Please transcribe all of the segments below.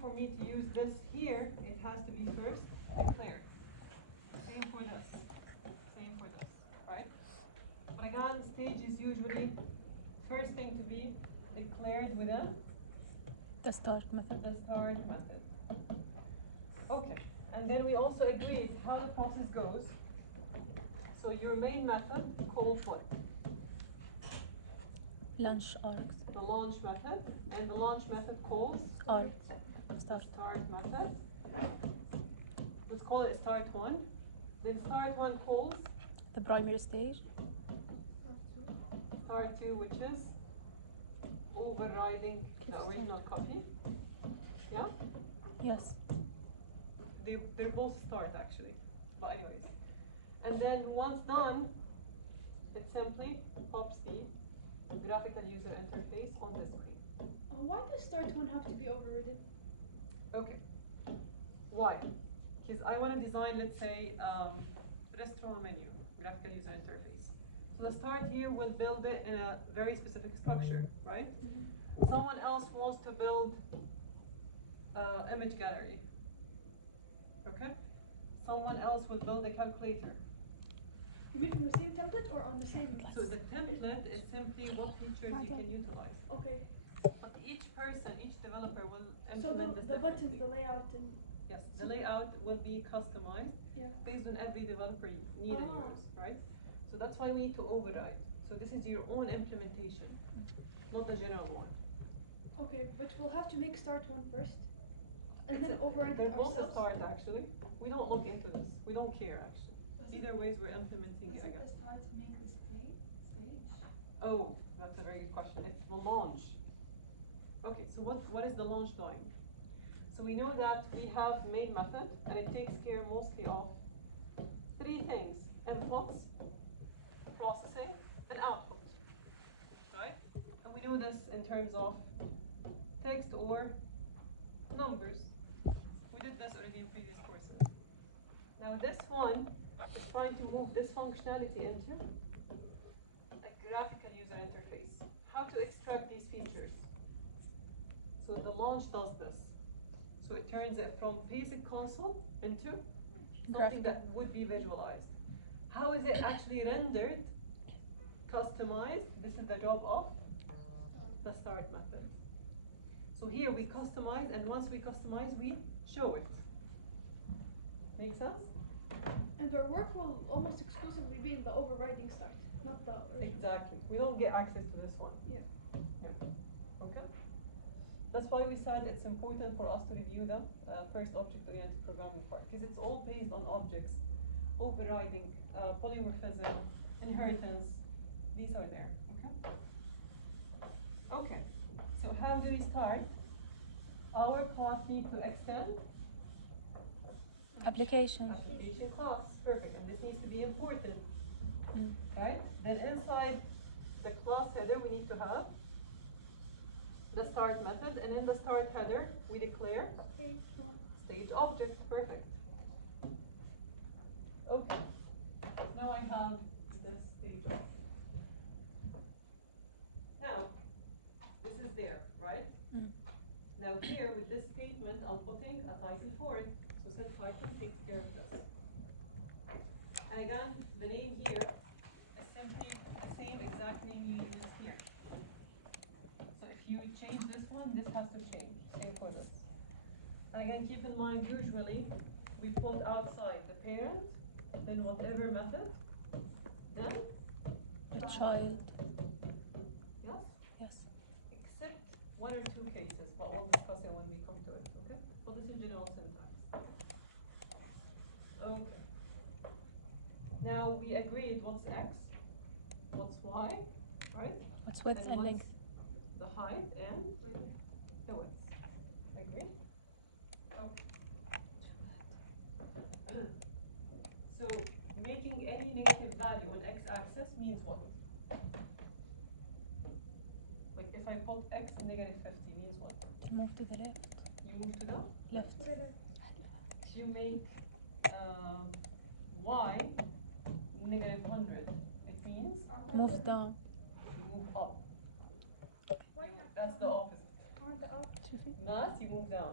for me to use this here, it has to be first declared. Same for this. Same for this, right? But again, stage is usually first thing to be declared within The start method. the start method. Okay, and then we also agreed how the process goes. So your main method calls what? Launch args. The launch method, and the launch method calls Arg. the Start. start method. Let's call it start one. Then start one calls The primary stage. start two, which is overriding the original copy. Yeah? Yes. They're both start actually. But anyways. And then once done, it simply pops the graphical user interface on the screen. Why does start one have to be overridden? Okay. Why? Because I want to design, let's say, restaurant menu, graphical user interface. So the start here will build it in a very specific structure, right? Someone else wants to build image gallery. Okay? Someone else will build a calculator. You mean from the same template or on the same? So the template is simply what features you can utilize. Okay. But each person, each developer will So implement this the buttons, differently. the layout, and Yes, the layout will be customized yeah. based on every developer need and yours, right? So that's why we need to override. So this is your own implementation, not the general one. Okay, but we'll have to make start one first, and then override They're both a ourselves. start actually. We don't look into this. We don't care actually. Either ways, we're implementing it again. Start to make the stage? Oh, that's a very good question. It's the launch. Okay, so what is the launch doing? So we know that we have main method, and it takes care mostly of three things: inputs, processing, and output. Right? And we know this in terms of text or numbers. We did this already in previous courses. Now this one is trying to move this functionality into a graphical user interface. How to extract these features. So the launch does this. So it turns it from basic console into something that would be visualized. How is it actually rendered, customized? This is the job of the start method. So here we customize, and once we customize, we show it. Make sense? And our work will almost exclusively be in the overriding start, not the original. Exactly. We don't get access to this one. Yeah. Yeah. Okay? That's why we said it's important for us to review the first object-oriented programming part, because it's all based on objects, overriding, polymorphism, inheritance. These are there. Okay? Okay. So how do we start? Our class needs to extend Application. application class. Perfect. And this needs to be important. Mm. Right? Then inside the class header, we need to have the start method, and in the start header, we declare stage object. Perfect. Okay. Now I have this stage object. Now, this is there, right? Mm. Now here, with this statement, I'm putting a title for it. So set title takes care of this. And again, the name here is simply the same exact name you use here. So if you change this one, this has to change. Same for this. And again, keep in mind, usually we put outside the parent, then whatever method, then The child. yes, Yes. except one or two cases, but we'll discuss it when we come to it. Okay? Well, this is general syntax. Okay. Now we agreed what's x, what's y, right? What's width and what's length? the height and the width. Agree? Okay. So making any negative value on x-axis means what? Like if I put x negative 50 means what? To move to the left. You move to the Left. If you make y negative 100, it means Move down. you move up. That's the opposite. شوفي. Mass, you move down.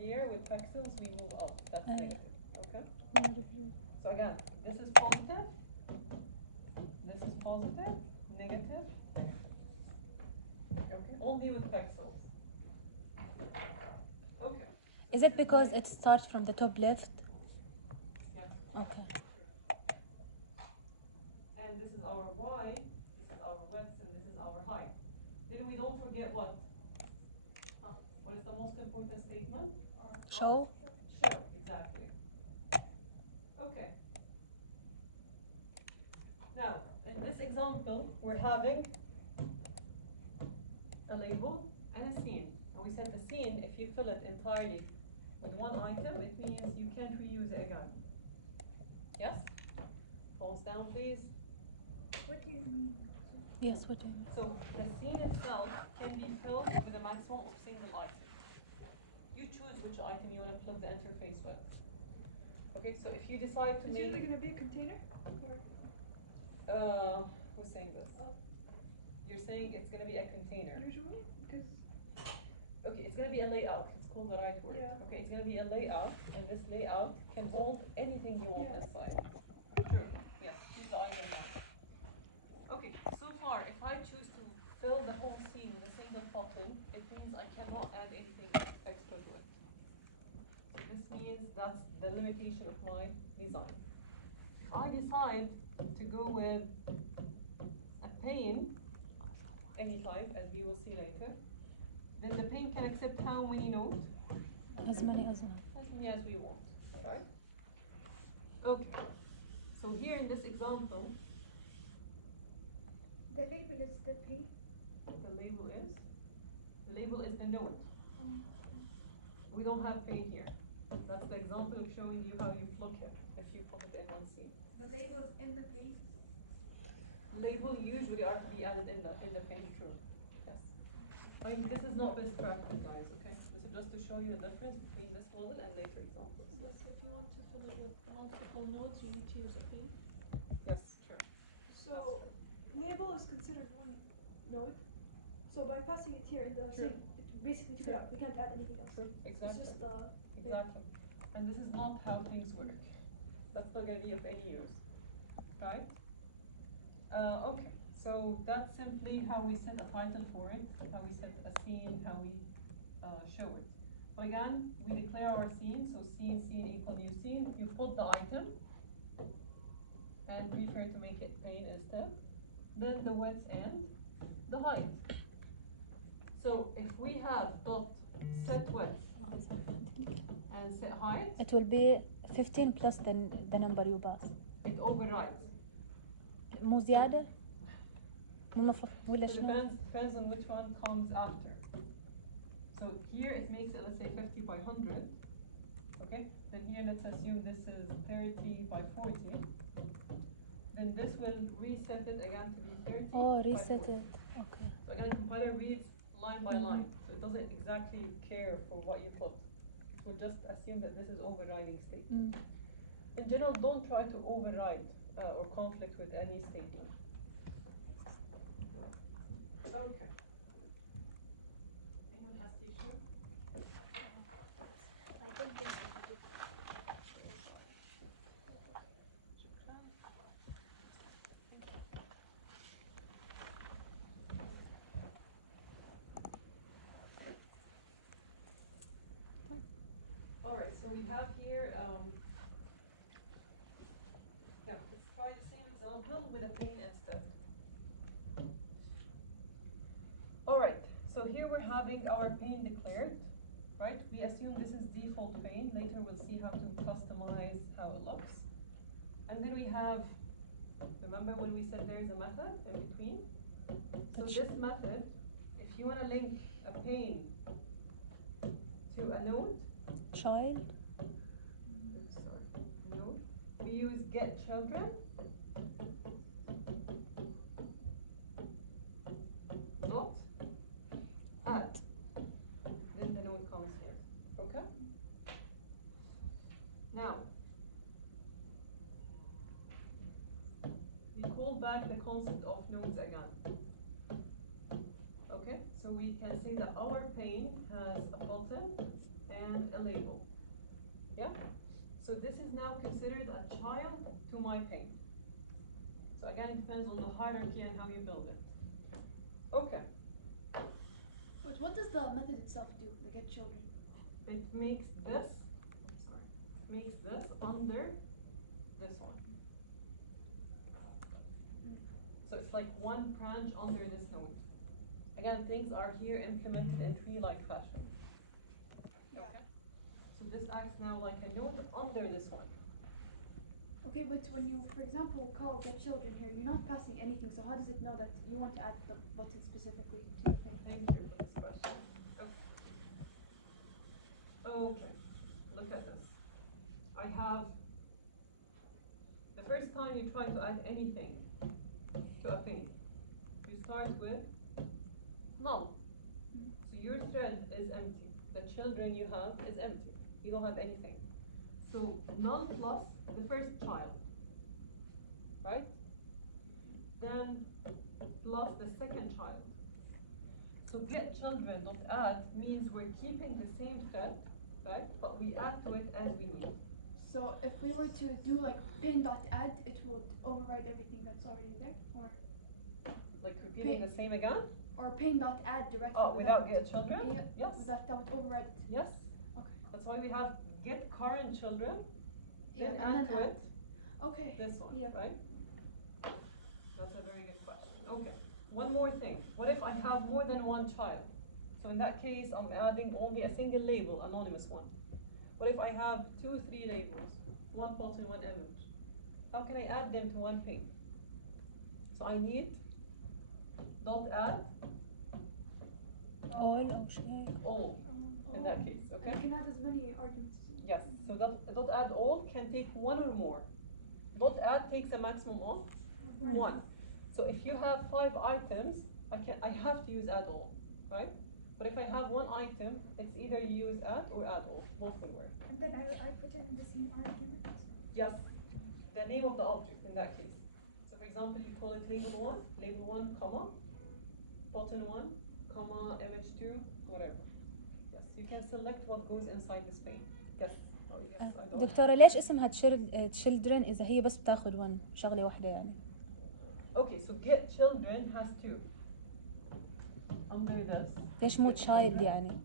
Here with pixels we move up. That's Aye. negative. Okay. So again, this is positive. This is positive, negative, negative. Okay. Only with pixels. Okay. Is it because it starts from the top left? Yeah. Okay. And this is our y, this is our width, and this is our height. Then we don't forget what? What is the most important statement? Show? Show, exactly. Okay. Now, in this example, we're having a label and a scene. And we said the scene, if you fill it entirely with one item, it means you can't reuse it again. Yes? Pulse down, please. What do you mean? Yes, what do you mean? So the scene itself can be filled with a maximum of single items. You choose which item you want to plug the interface with. Okay, so if you decide to Is make it going to be a container? who's saying this? You're saying it's gonna be a container. Usually? Because Okay, it's gonna be a layout. It's called the right word. Yeah. Okay, it's gonna be a layout, and this layout can hold anything you want Yeah. inside. True. Yes, choose the item now. Okay, so far, if I choose to fill the whole scene with a single button, it means I cannot add anything extra to it. This means that's the limitation of my design. If I decide to go with a pane, any type, as we will see later, then the pane can accept how many nodes? As many as now. As many as we want, right? Okay, so here in this example, the label is the P. the label is the node. We don't have pane here. That's the example of showing you how you plug it if you put it in one scene. The labels in the page. Label usually are to be added in the pane, true. Yes. I mean, this is not best practice, guys, okay? This is just to show you the difference between this model and later examples. Yes, if you want to fill it with multiple nodes, you need to use a P. Yes, sure. So, label is considered one node. So by passing it here in the True. same, it basically took it out. We can't add anything else. True, It's exactly. just Exactly. And this is not how things work. That's not going to be of any use. Right? Okay. So that's simply how we set a title for it, how we set a scene, how we show it. So again, we declare our scene. So scene equal new scene. You put the item and prefer to make it pane instead. Then the width and the height. So if we have dot set width and set height, It will be 15 plus the number you pass. it overrides. مو زيادة؟ مو المفروض ولا So شنو؟ depends on which one comes after. So here it makes it, let's say 50 by 100. Okay, then here let's assume this is 30 by 40. Then this will reset it again to be 30 Oh, by reset 40. it. Okay. So again, compiler reads line by line, so it doesn't exactly care for what you put. It will just assume that this is overriding statement. In general, don't try to override or conflict with any statement. Okay. Anyone has tissue? Alright, so we have here, yeah, let's try the same example with a pane instead. Alright, so here we're having our pane declared, right? We assume this is default pane. Later we'll see how to customize how it looks. And then we have, remember when we said there's a method in between? So this method, if you want to link a pane to a node, Child. sorry, node, we use get children dot add. Then the node comes here. Okay? Now we call back the concept of nodes again. Okay, so we can say that our pane has a button and a label. Yeah? So this is now considered a child to my pane. So again, it depends on the hierarchy and how you build it. Okay. But what does the method itself do, the get children? It makes this, under this one. So it's like one branch under this node. Again, things are here implemented in tree-like fashion. Okay. So this acts now like a node under this one. Okay, but when you, for example, call get children here, you're not passing anything, so how does it know that you want to add the button specifically to your thing? Thank you for this question. Okay, look at this. I have, the first time you try to add anything to a thing, you start with null. So your thread is empty. The children you have is empty. You don't have anything. So null plus the first child, right? Then plus the second child. So get children.add means we're keeping the same thread, right? But we add to it as we need. So if we were to do like pin.add, it would override everything that's already there, or Like repeating the same again? or pin.add directly. Oh, without get children? Yeah, Yes. that would override it. Yes. Okay. That's why we have get current children, then Yeah, add and to then it Okay. this one, Yeah. right? That's a very good question. Okay. One more thing. What if I have more than one child? So in that case, I'm adding only a single label, anonymous one. What if I have 2, 3 labels, one button, one image? How can I add them to one thing? So I need dot add all أو شيء. all in that case, okay? You can add as many arguments. Yes, so dot add all can take one or more. Dot add takes a maximum of 1. So if you have 5 items, I have to use add all, right? But if I have one item, it's either you use add or add all, both will work. And then I put it in the same argument. Yes, the name of the object in that case. So for example, you call it label 1, comma, button 1, comma, image 2, whatever. Yes, you can select what goes inside this pane. Yes. Oh, yes, I don't. دكتورة ليش اسمها children إذا هي بس بتاخذ شغلة واحدة يعني؟ Okay, so get children has 2. Under this. ليش مو get child children, يعني؟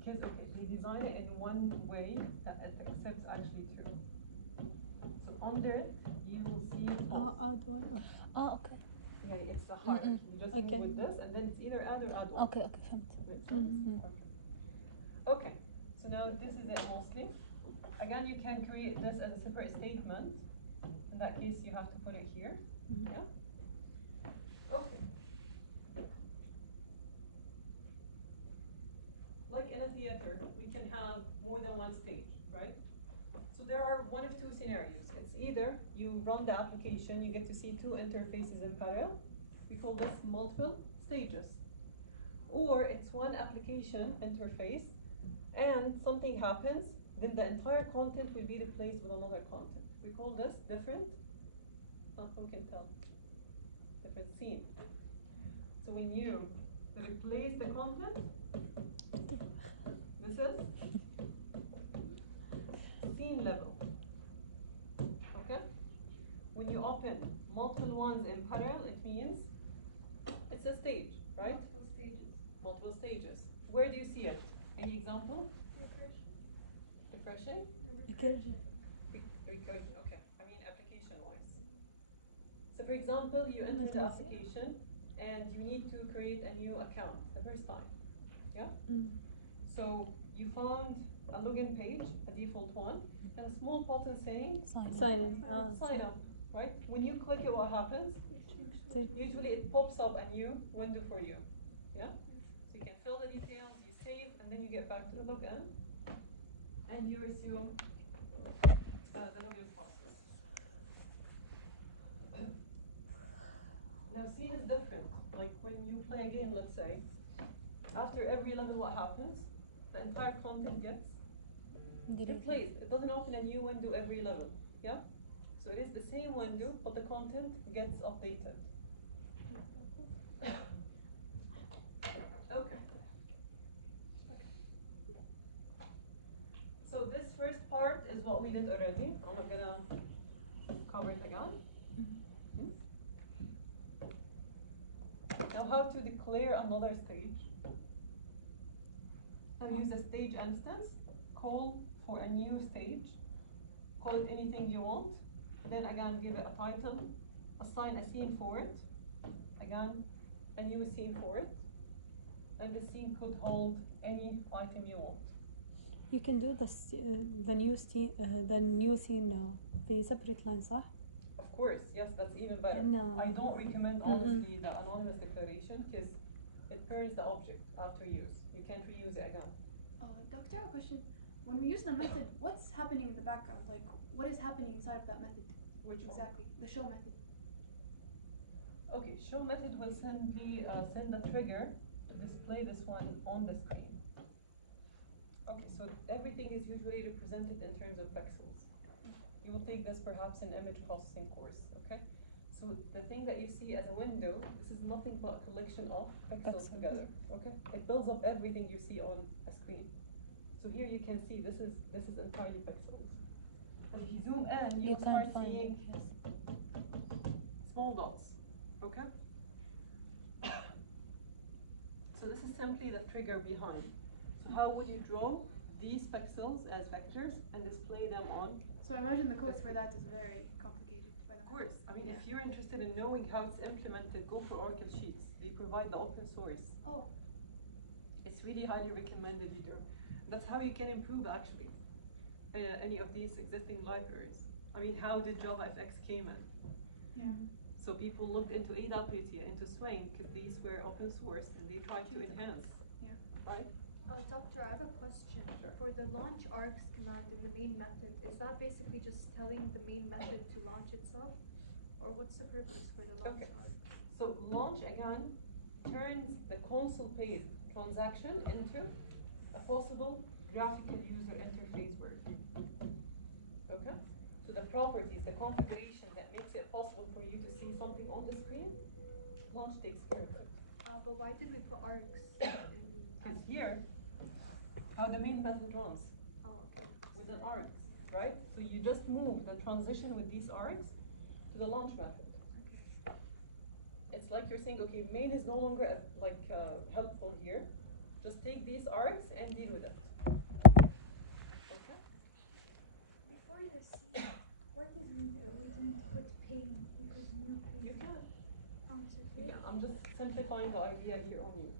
Because okay, they design it in one way that it accepts actually 2. So under it, you will see both. أوكي. Yeah, it's a hierarchy. You just Okay. move with this, and then it's either add or add one. أوكي فهمت. Makes sense? Okay, so now this is it mostly. Again, you can create this as a separate statement. In that case, you have to put it here. Yeah? Okay. Like in a theater, we can have more than one stage, right? So there are one of 2 scenarios. It's either you run the application, you get to see 2 interfaces in parallel. We call this multiple stages. Or it's one application interface, and something happens, then the entire content will be replaced with another content. We call this different, who can tell? Different scene. So when you replace the content, this is scene level. Okay? When you open multiple ones in parallel, it means it's a stage, right? Multiple stages. Multiple stages. Where do you see it? Any example? Refreshing? Recursion, okay. I mean application-wise. So for example, you enter the application and you need to create a new account the first time. Yeah? So you found a login page, a default one, and a small button saying sign sign up, right? When you click it, what happens? Usually it pops up a new window for you. Yeah? So you can fill the details, you save, and then you get back to the login, and you resume the login process. Now scene is different. Like when you play a game, let's say, after every level what happens? The entire content gets replaced. It doesn't open a new window every level. Yeah? So it is the same window, but the content gets updated. Okay. did already. I'm gonna cover it again. Now how to declare another stage. Now use a stage instance, call for a new stage, call it anything you want, then again give it a title, assign a scene for it, again a new scene for it, and the scene could hold any item you want. You can do the new scene في separate line صح؟ Of course, yes, that's even better. No. I don't recommend honestly the anonymous declaration because it burns the object after use. You can't reuse it again. Doctor, a question. When we use the method, what's happening in the background? Like, what is happening inside of that method? Which one? Exactly, the show method. Okay, show method will send a trigger to display this one on the screen. Okay, so everything is usually represented in terms of pixels. You will take this perhaps in image processing course, okay? So the thing that you see as a window, this is nothing but a collection of pixels together, okay? It builds up everything you see on a screen. So here you can see this is entirely pixels. And if you zoom in, you You will start can't find seeing it, yes. small dots, okay? So this is simply the trigger behind. So how would you draw these pixels as vectors and display them on? So I imagine the code for that is very complicated. Of course, I mean, if you're interested in knowing how it's implemented, go for Oracle Sheets. They provide the open source. Oh. It's really highly recommended you do. That's how you can improve actually any of these existing libraries. I mean, how did JavaFX came in? Yeah. So people looked into AWT, into Swing, because these were open source and they tried to enhance, right? Doctor, I have a question. Sure. For the launch args command in the main method, is that basically just telling the main method to launch itself? Or what's the purpose for the launch Okay. args? So launch again turns the console page transaction into a possible graphical user interface word. Okay? So the properties, the configuration that makes it possible for you to see something on the screen, launch takes care of it. But why did we put args? Because here, how the main method runs Oh, okay. with an args, right? So you just move the transition with these args to the launch method. It's like you're saying, okay, main is no longer helpful here. Just take these args and deal with it. Okay? Before this, why didn't we put pain? Because no pain. You can. Okay. Yeah, I'm just simplifying the idea here on you.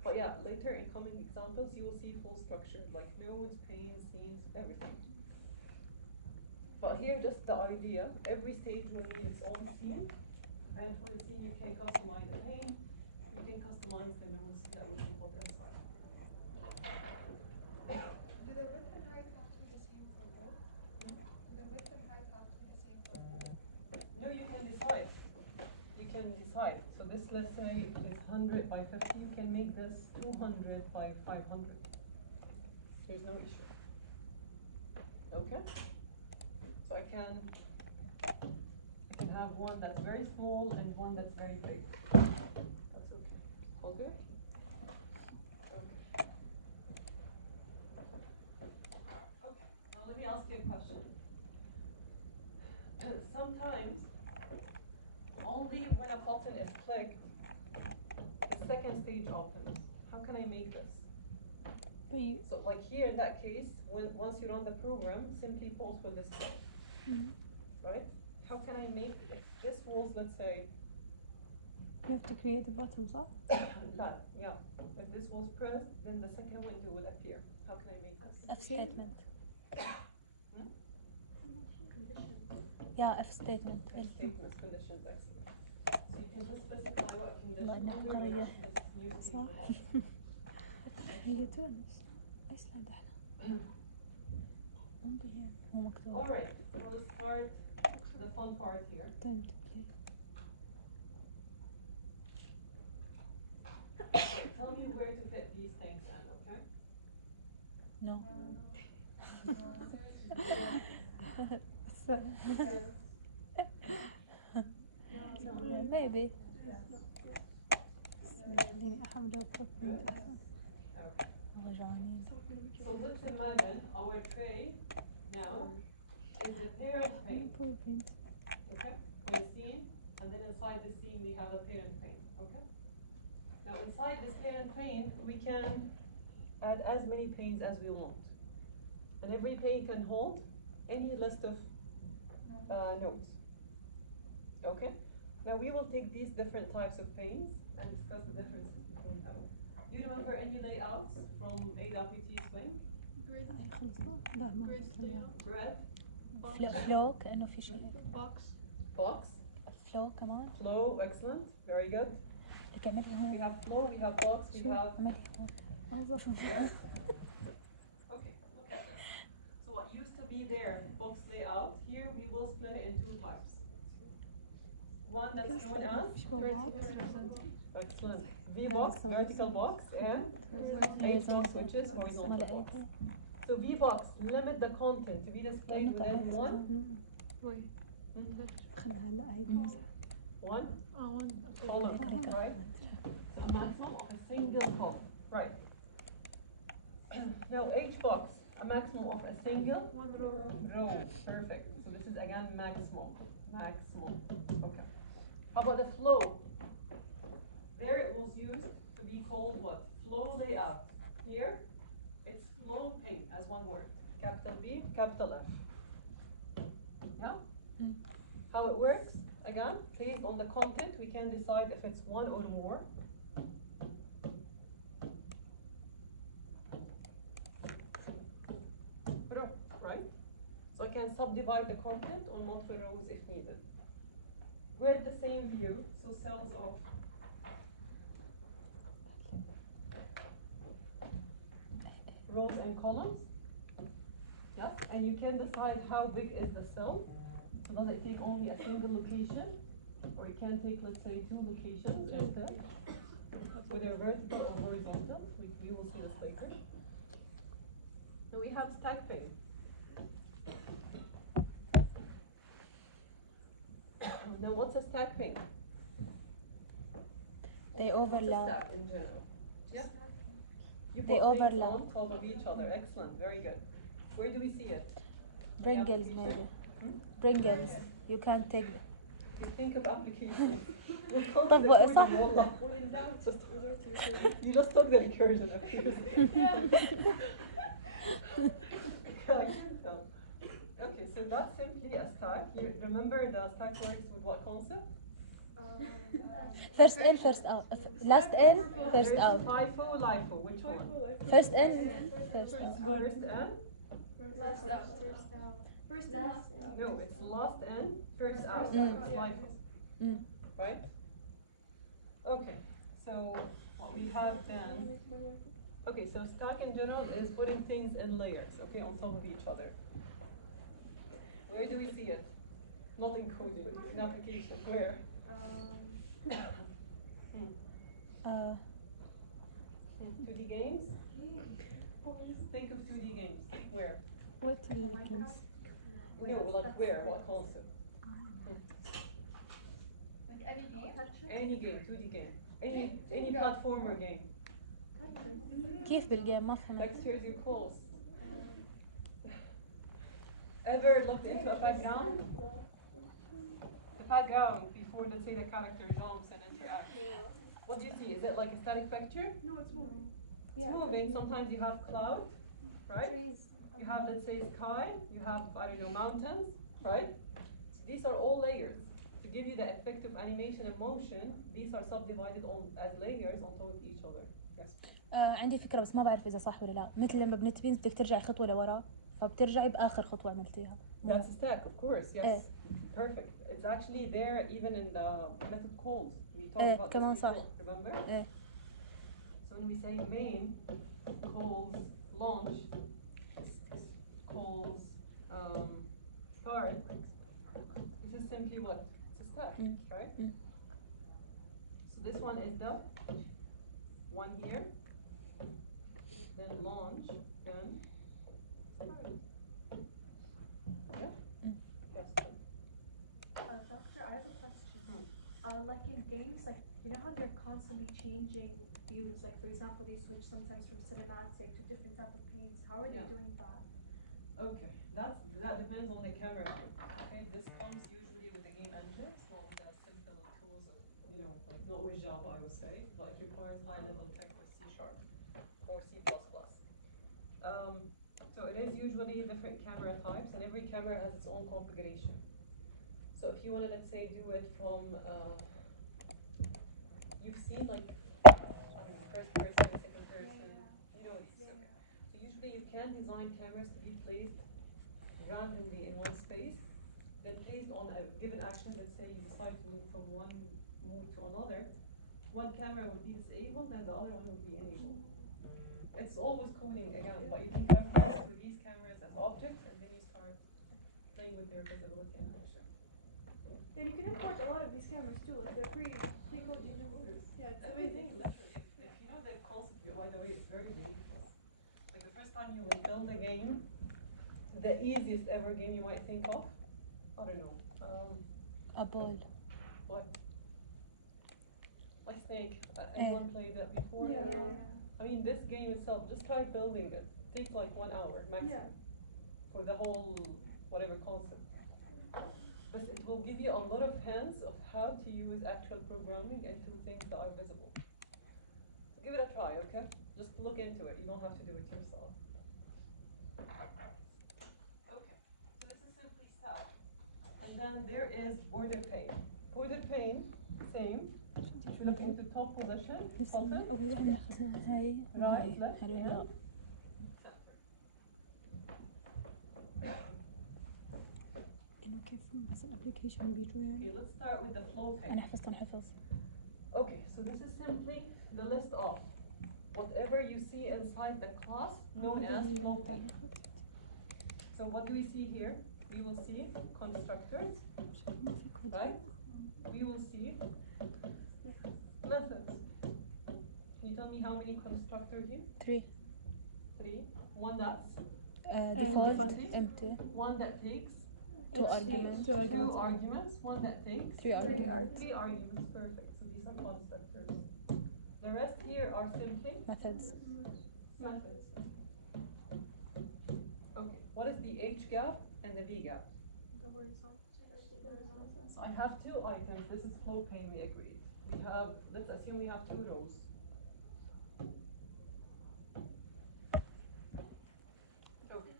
But yeah, later in coming examples, you will see full structure, like nodes, panes, scenes, everything. But here, just the idea, every stage will need its own scene. And for the scene, you can customize the pane, you can customize the nodes that will be put inside. Do the width and height have to be the same for both? Do the width and height have to be the same for both? No, you can decide. You can decide. So this, let's say, is 100 by 50. You can make this 200 by 500. There's no issue. Okay? So I can have one that's very small and one that's very big. That's okay. All good? Okay. Okay. Now let me ask you a question. Sometimes only when a button is clicked, the second stage opens. How can I make this? So like here in that case, once you run the program, simply pause will display, right? How can I make, if this was, let's say, You have to create a button صح؟ that, yeah. If this was pressed, then the second window would appear. How can I make this? F statement. Hmm? Yeah, F statement. If statements, conditions, excellent. So you can just specify what condition الله إنها will there be قرية. this new صح؟ statement. هي تونس ايسلندا احنا مو بهين هو مكتوب Alright, we'll start the fun part here. Don't play. Tell me where to fit these things in, okay? No. Maybe. أحمد So let's imagine our tray now is the parent pane. Okay, with scene, and then inside the scene we have a parent pane. Okay. Now inside this parent pane, we can add as many panes as we want, and every pane can hold any list of nodes. Okay. Now we will take these different types of panes and discuss the differences between them. Do you remember any layouts from AWT Swing? Grid, فلو كأنه في شيء هيك. box, فلو كمان. flow, excellent, very good. لك اعملي We هون. have flow, we have box, we شو have. اعملي هون. شو Okay. So what used to be there, box layout, here we will split it in two types. One that's known as excellent V-box, vertical box, and H-box, which is horizontal box. So V-box limit the content to be displayed within one column, right? So a maximum of a single column, right? Now H-box, a maximum of a single row, perfect. So this is again maximum. Okay. How about the flow? There it was used to be called what? Flow layout. Here, it's flow pane as one word. Capital V, capital F. Yeah? How it works? Again, based on the content, we can decide if it's one or more. Right? So I can subdivide the content on multiple rows if needed. With the same view, so cells of rows and columns. Yes, and you can decide how big is the cell. So does it take only a single location, or you can take, let's say, two locations instead, whether vertical or horizontal. We will see this later. Now we have stack pane. Now what's a stack pane? They What's a overlap. stack in general? Yeah. You They put things overlap. on top of each other. Excellent, very good. Where do we see it? Pringles maybe. Pringles. You can't take them. You think of applications. We'll come to طب the coding, صح. wallah. You just took the recursion of yours. I can tell. Okay, so that's simply a stack. You remember the stack works with what concept? First in, first out. Last in, first There's out. FIFO, LIFO. Which one? First in, first out. First and? No, it's last in, first out. So it's LIFO. Right? Okay, so what we have then. Okay, so stack in general is putting things in layers, okay, on top of each other. Where do we see it? Not in coding, in application. Where? 2D games? Think of 2D games. Where? What games? No, like where? What concept? Any game, 2D game. Any platformer game. كيف بالجيم ما فهمت. Textures you close. Ever looked into a background? The background before, let's say, the character jumps and interacts. What do you see? Is it like a static picture? No, it's moving. It's moving. Sometimes you have cloud, right? You have, let's say, sky. You have, I don't know, mountains, right? So these are all layers. To give you the effect of animation and motion, these are subdivided on as layers on top of each other. Yes. عندي فكرة بس ما بعرف إذا صح ولا لا. مثل لما بنتبين بدك ترجعي خطوة لورا فبترجعي بآخر خطوة عملتيها. That's a stack, of course. Yes. Perfect. It's actually there even in the method calls. We talked about كمان this صح. before, remember? So when we say main calls launch, calls start, this is simply what? It's a stack, right? So this one is the one here, then launch, then start. Yeah? Yes. Doctor, I have a question. Like in games, like you know how they're constantly changing views. Like for example, they switch sometimes from cinematic to different type of paints. How are they Yeah. doing that? Okay, that depends on the camera usually different camera types, and every camera has its own configuration. So if you want to, let's say, do it from, you've seen like first person, second person, you know it's okay. So usually you can design cameras to be placed randomly in one space, then placed on a given action. Let's say you decide to move from one move to another, one camera would be disabled and the other one would be enabled. It's always coding again, but you can characterize with these cameras as objects, and then you start playing with their visibility and action. And you can import a lot of these cameras too, like they're pre-coded. Yeah, it's amazing. If you know the concept, by the way, it's very dangerous. Like the first time you will build a game, the easiest ever game you might think of, I don't know. A ball. What? Like Snake. Anyone played that before? Yeah. I mean, this game itself, just try building it. It takes like 1 hour maximum for the whole whatever concept. But it will give you a lot of hints of how to use actual programming and do things that are visible. So give it a try, okay? Just look into it. You don't have to do it yourself. Okay, so this is simply stack. And then there is border pane. Border pane, same. If you look into top position, bottom, هاي right, left, حلو and لا center. إنه كيف بس الابلكيشن بيجوا يعني. Okay, let's start with the flow pane. أنا حفظت حفظ. Okay, so this is simply the list of whatever you see inside the class known as flow pane. So what do we see here? We will see constructors, right? We will see methods. Can you tell me how many constructors here? 3 3. One that's default empty. empty. One that takes 2 arguments. 2 arguments. One that takes 3 arguments. 3 arguments. Perfect. So these are constructors. The rest here are simply Methods. methods. Okay. What is the H gap and the V gap? So I have 2 items. This is flow pane, we agreed. We have, let's assume we have 2 rows. Okay.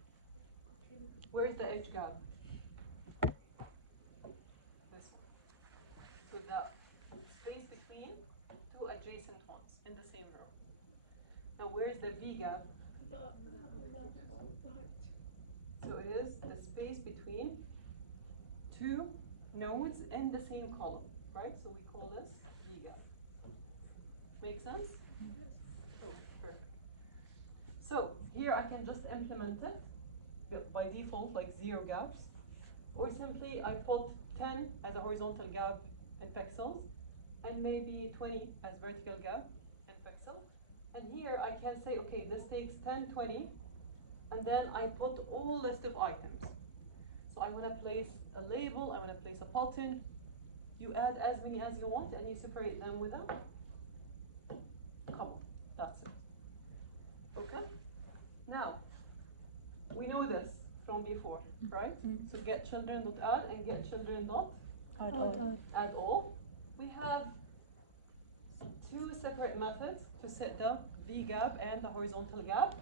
Where is the H gap? This one. So the space between 2 adjacent ones in the same row. Now where is the V gap? So it is the space between 2 nodes in the same column, right? So we call this V gap. Make sense? Okay, perfect. So here I can just implement it by default, like 0 gaps, or simply I put 10 as a horizontal gap in pixels, and maybe 20 as vertical gap in pixel. And here I can say, okay, this takes 10, 20, and then I put all list of items. So I want to place a label, I want to place a button. You add as many as you want, and you separate them with a comma. That's it. Okay? Now, we know this from before, right? So get children.add and get children.add Add all. all. We have 2 separate methods to set the V gap and the horizontal gap.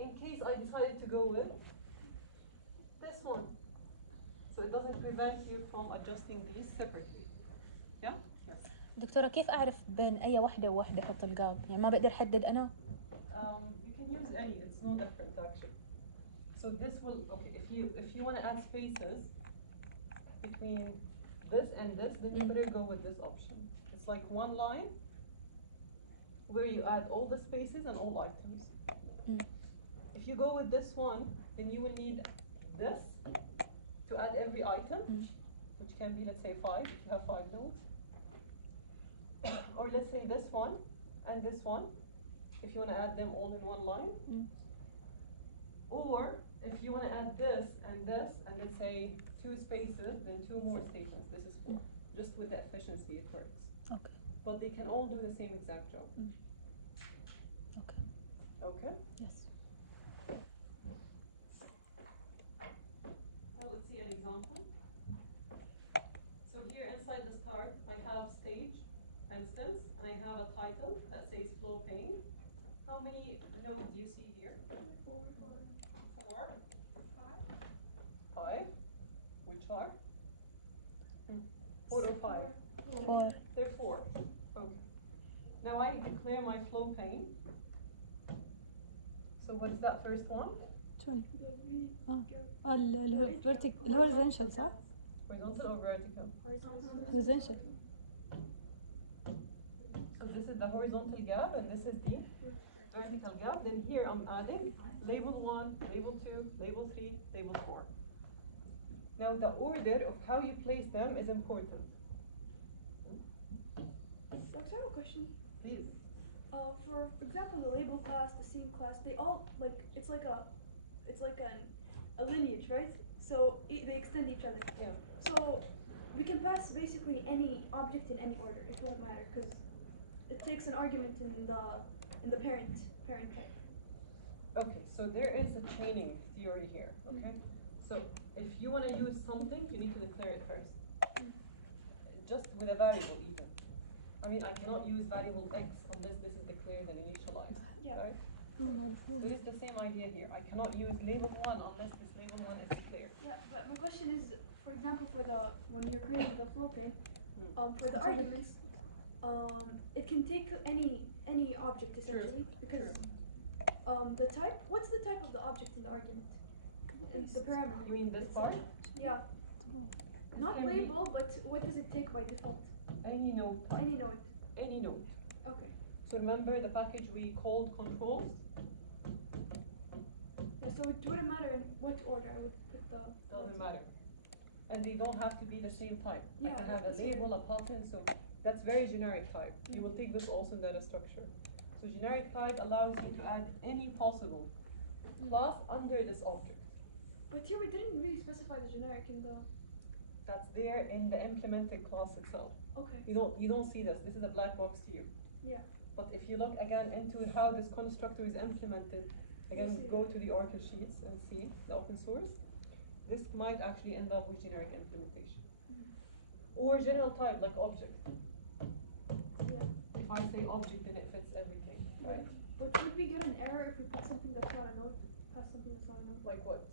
In case I decided to go with this one. So it doesn't prevent you from adjusting these separately. Yeah? Yes. دكتورة كيف أعرف بين أي وحدة ووحدة أحط القاب؟ يعني ما بقدر أحدد أنا؟ You can use any, it's no effort actually. So this will, okay, if you want to add spaces between this and this, then you better go with this option. It's like one line where you add all the spaces and all items. If you go with this one, then you will need this to add every item, which can be, let's say, 5, if you have 5 nodes. Or let's say this one and this one, if you want to add them all in one line. Or if you want to add this, and let's say 2 spaces, then 2 more statements. This is 4. Just with the efficiency it works. Okay. But they can all do the same exact job. Okay. Okay? Yes. Now let's see an example. So here inside the start, I have stage, instance, and I have a title that says flow pane. How many nodes do you see here? 4. HR? 4 or 5? 4. They're 4. Okay. Now I declare my flow plane. So what is that first one? شو الهوريزونشال صح؟ Horizontal or vertical? Horizontal. So this is the horizontal gap and this is the vertical gap. Then here I'm adding label 1, label 2, label 3, label 4. Now the order of how you place them is important. Doctor, I have a question. Please. For example, the label class, the scene class, they all like it's like a lineage, right? So they extend each other. Yeah. So we can pass basically any object in any order. It won't matter because it takes an argument in the parent type. Okay, so there is a chaining theory here, okay? So if you want to use something, you need to declare it first. Just with a variable even. I mean, I cannot use variable x unless this is declared and initialized, Yeah. right? So it's the same idea here. I cannot use label 1 unless this label 1 is declared. Yeah, but my question is, for example, when you're creating the flow plane, for the arguments, it can take any object essentially because the type. What's the type of the object in the argument? In the parameter. You mean this itself. part? Yeah. This Not can be label, but what does it take by default? any node type. Any node. Any node. Okay. So remember the package we called controls? Yeah, so it wouldn't matter in what order I would put the. Doesn't matter. And they don't have to be the same type. I Yeah, can have a that's weird. label, a button, so that's very generic type. You will take this also in data structure. So generic type allows you to add any possible class under this object. But here we didn't really specify the generic in the. That's there in the implemented class itself. Okay. You don't see this. This is a black box to you. Yeah. But if you look again into how this constructor is implemented, again We'll see. go to the Oracle sheets and see the open source. This might actually end up with generic implementation. Or general type like object. Yeah. If I say object, then it fits everything, right? But would we get an error if we put something that's not a node? Past something that's not a node? Like what?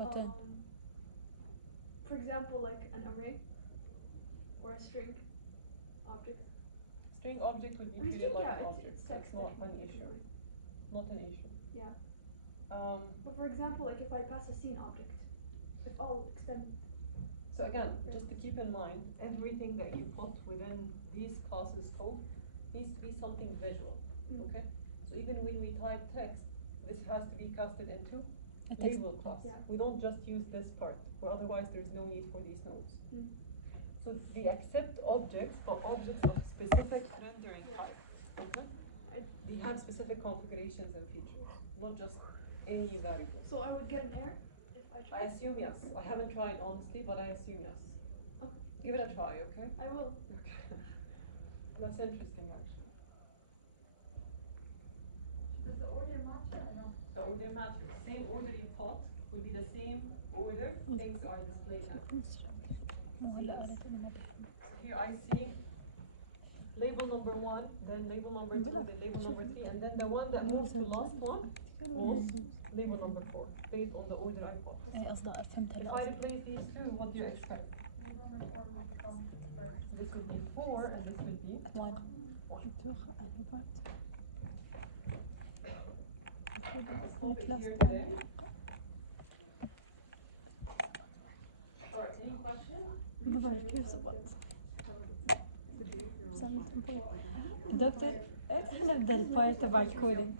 Button. For example, like an array or a string object. String object would be I mean, treated like yeah, an it's object. text That's not an technically. issue. Not an issue. Yeah. Um, But for example, like if I pass a scene object, if all extended. so again, just to keep in mind, everything that you put within these classes code needs to be something visual. Okay? So even when we type text, this has to be casted into A text. label class. Yeah. We don't just use this part, or otherwise there's no need for these nodes. Mm. So they accept objects, but objects of specific rendering type. Okay? They have specific configurations and features, not just any variable. So I would get an error if I I try. assume yes. I haven't tried honestly, but I assume yes. Okay. Give it a try, okay? I will. Okay. That's interesting actually. Does the order match or no? The order matters. Same order you taught will be the same order things are displayed in. مو هلا قالت انه ما بيفهم. Here I see label number 1, then label number 2, then label number 3, and then the one that moves to last one was label number 4, based on the order I put. اي قصدها فهمت If هلا I قصدها. replace these two, what do you expect? This would be 4 and this would be 1. 1. What Let's last here time? today. Alright, any questions? ما بعرف كيف زبط. دكتور احنا نبدا البارت تبع الكودينج.